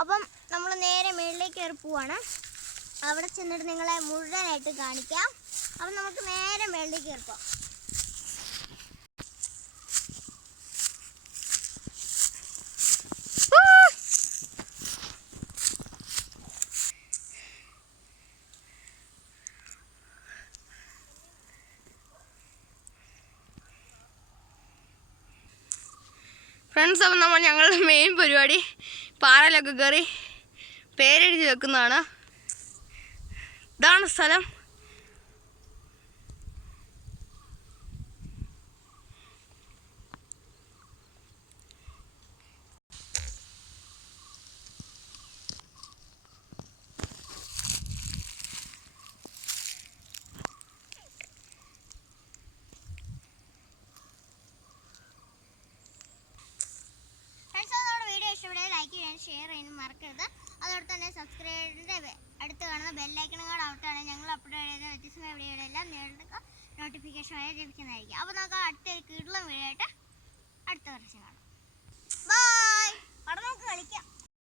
അപ്പം നമ്മൾ നേരെ മേളിലേക്ക് കയറി പോവാണ്. അവിടെ ചെന്നിട്ട് നിങ്ങളെ മുഴുവനായിട്ട് കാണിക്കാം. അപ്പം നമുക്ക് നേരെ മേളിലേക്ക് കയറി പോവാം. ഫ്രണ്ട്സ് അപ്പം നമ്മൾ ഞങ്ങളുടെ മെയിൻ പരിപാടി പാറയിലൊക്കെ കയറി പേരെഴുതി വെക്കുന്നതാണ്. ഇതാണ് സ്ഥലം ഫ്രണ്ട്സ് നമ്മുടെ വീഡിയോ ചെയ്യാൻ ഷെയർ ചെയ്യാനും മറക്കരുത്. അതോടെ തന്നെ സബ്സ്ക്രൈബറിന്റെ അടുത്ത് കാണുന്ന ബെല്ലൈക്കണം കൂടെ ഔട്ടാണ് ഞങ്ങൾ അപ്ലോഡ് ചെയ്യുന്ന വ്യത്യസ്തമായ വീഡിയോകളെല്ലാം നിങ്ങൾക്ക് നോട്ടിഫിക്കേഷൻ വരെ ലഭിക്കുന്നതായിരിക്കും. അപ്പോൾ നമുക്ക് അടുത്ത ഒരു കിടലം വീഡിയോ ആയിട്ട് അടുത്ത വർഷം കാണാം. ബൈ അവിടെ നമുക്ക് കളിക്കാം.